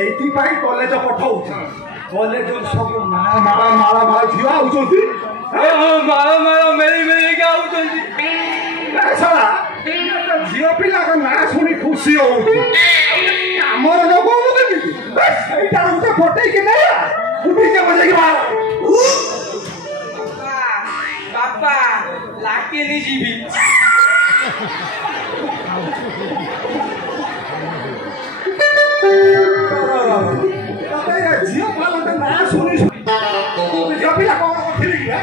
এইଥିପାଇଁ କଲେଜ ପଠାଉଛି କଲେଜ ସବୁ ମାଳ ମାଳ ମାଳ ମାଳ ଝିଅ ଆଉଛନ୍ତି ମାଳ ମାଳ ମେଳି ମେଳିକା ଆଉଛନ୍ତି ଶଳା ଝିଅ ପିଲାଙ୍କ ନାଁ ଶୁଣି ଖୁସି ହଉଛି ଆମର ଲଗଉନୁ କେମିତି ସେଇଟା ଗୋଟେ ଫଟେଇକି ନେଇ ଡିଜେ ବଜେଇକି ବାହାର ବାପା ଲାକିନି ଯିବି ଝିଅ ପିଲାଙ୍କ ନାଁ ଶୁଣି ଝିଅ ପିଲା କଣ କରିଥିଲି କି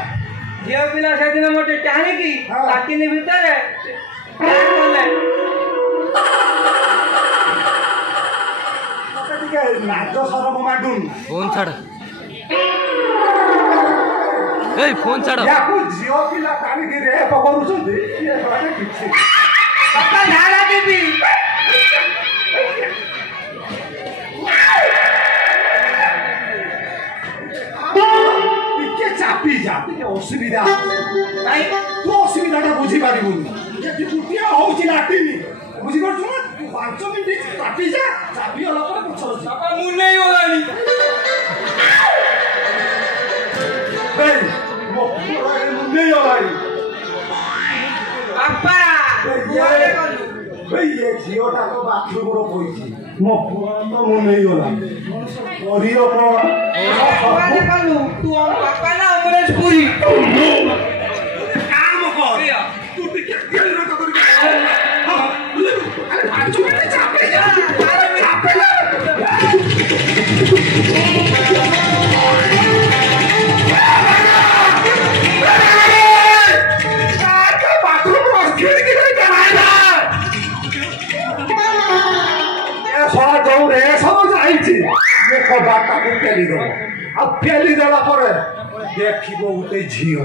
ଝିଅ ପିଲା ସେଦିନ ମୋତେ ଟାଣିକି ଲାକିନି ଭିତରେ କଲେ ଟିକେ ଲାଜ ସରମ ମାଡୁନି फोन छाड़ ए फोन छाड़ याकू ଝିଅ ପିଲା ଟାଣିକି ରେପ କରୁଛନ୍ତି ଇଏ ମାନେ କିଛି ବାପା ଝାଡ଼ା ଦେବି ଟିକେ ଚାପି ଯା ଟିକେ ଅସୁବିଧା ନାଇଁ ତୁ ଅସୁବିଧାଟା ବୁଝିପାରିବୁନି ଯଦି ଗୋଟିଏ ହଉଛି ଲାଟିନି ବୁଝିପାରୁଛୁ ନା ତୁ 5 ମିନିଟ୍ ଚାପି ଯା ଚାପି ଗଲା ପରେ ପଛର ବାପା ମୁଁ ନେଇ ଗଲାଣି ମୋ ପୁଅ ମୁଣ୍ଡେଇ ଗଲାଣି ବାପା ଏ ଝିଅଟା ତ ବାଥରୁମର ପଇଛି ମୋ ପୁଅ ତ ମୁଣ୍ଡେଇ ଗଲାଣି କରିବ କଣ ତୁ ବାପା ନା ଅମରେଶ ପୁରୀ କାମ କର ତୁ ଟିକେ କେନ୍ଦ୍ର କରିକି ଆରେ 5 ମିନିଟ୍ ଚାପି ଯା ଚାପି ଯା कबाटा को फेली देव आ फेली देला पर देखिबो उते झियो